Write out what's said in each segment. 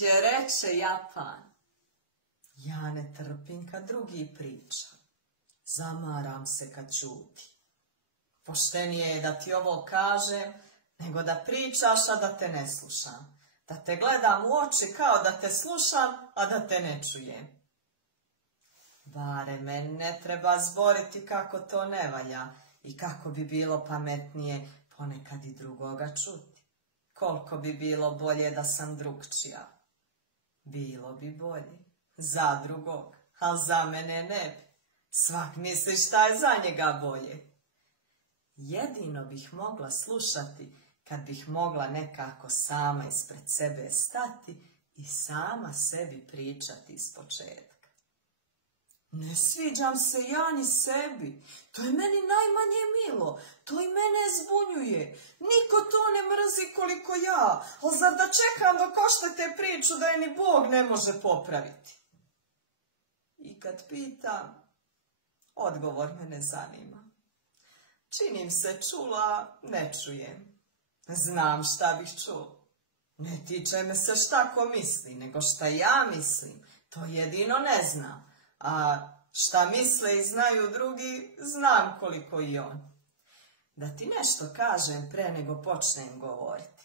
Đe reče Japan. Ja ne trpim kad drugi priča. Zamaram se kad ćuti. Poštenije je da ti ovo kažem, nego da pričaš, a da te ne slušam. Da te gledam u oči kao da te slušam, a da te ne čujem. Bare meni ne treba zboriti kako to ne valja i kako bi bilo pametnije ponekad i drugoga čuti. Koliko bi bilo bolje da sam drugčija. Bilo bi bolje. Za drugog, ali za mene ne bi. Svak misli šta je za njega bolje. Jedino bih mogla slušati kad bih mogla nekako sama ispred sebe stati i sama sebi pričati iz početka. Ne sviđam se ja ni sebi, to je meni najmanje milo, to i mene zbunjuje. Niko to ne mrzi koliko ja, ali zar da čekam dok oštete priču da je ni Bog ne može popraviti? I kad pitam, odgovor me ne zanima. Činim se čula, ne čujem. Znam šta bih čula. Ne tiče me se šta ko misli, nego šta ja mislim. To jedino ne znam. A šta misle i znaju drugi, znam koliko i on. Da ti nešto kažem pre nego počnem govoriti.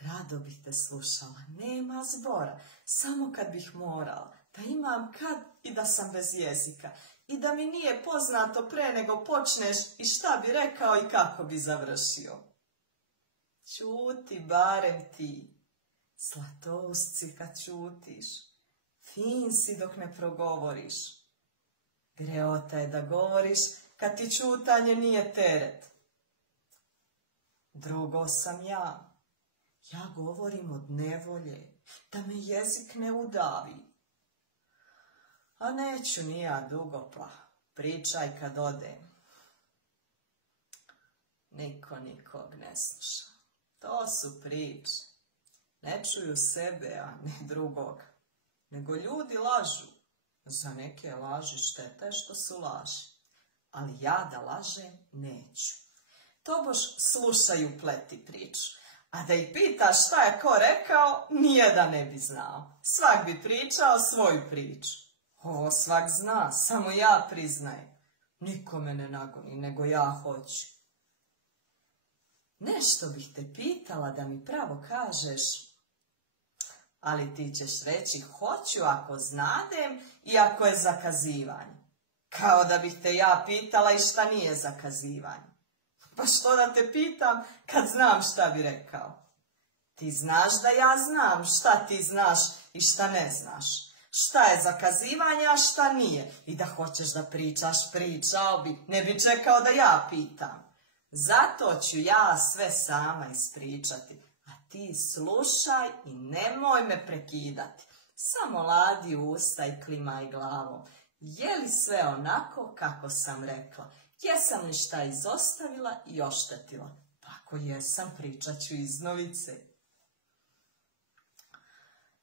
Rado bih te slušala, nema zbora, samo kad bih morala, da imam kad i da sam bez jezika i da mi nije poznato pre nego počneš i šta bi rekao i kako bi završio. Ćuti barem ti, slatousci kad ćutiš, fin si dok ne progovoriš. Greota je da govoriš kad ti ćutanje nije teret. Drugo sam ja. Ja govorim od nevolje, da me jezik ne udavi. A neću ni ja dugo, pa pričaj kad odem. Niko nikog ne sluša. To su priče. Ne čuju sebe, a ne drugog. Nego ljudi lažu. Za neke laži šteta je što su laži. Ali ja da lažem neću. Tobož slušaju pleti priču. A da ih pitaš šta je ko rekao, nijedan ne bi znao. Svak bi pričao svoju priču. Ovo svak zna, samo ja priznajem. Niko me ne nagoni, nego ja hoću. Nešto bih te pitala da mi pravo kažeš, ali ti ćeš reći hoću ako znadem i ako je zakazivanje. Kao da bih te ja pitala i šta nije zakazivanje. Pa što da te pitam kad znam šta bi rekao? Ti znaš da ja znam šta ti znaš i šta ne znaš. Šta je zakazivanje, a šta nije. I da hoćeš da pričaš, pričao bi. Ne bi čekao da ja pitam. Zato ću ja sve sama ispričati. A ti slušaj i nemoj me prekidati. Samo ladi usta i klimaj glavom. Je li sve onako kako sam rekla? Jesam li šta izostavila i oštetila? Pa ako jesam, pričat ću iznovice.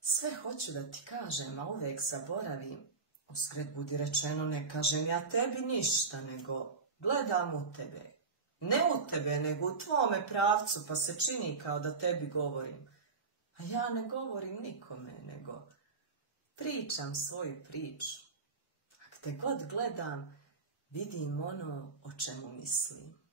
Sve hoću da ti kažem, a uvek zaboravim. Uskred budi rečeno, ne kažem ja tebi ništa, nego gledam u tebe. Ne u tebe, nego u tvome pravcu, pa se čini kao da tebi govorim. A ja ne govorim nikome, nego pričam svoju priču. A gde god gledam, vidim ono o čemu mislim.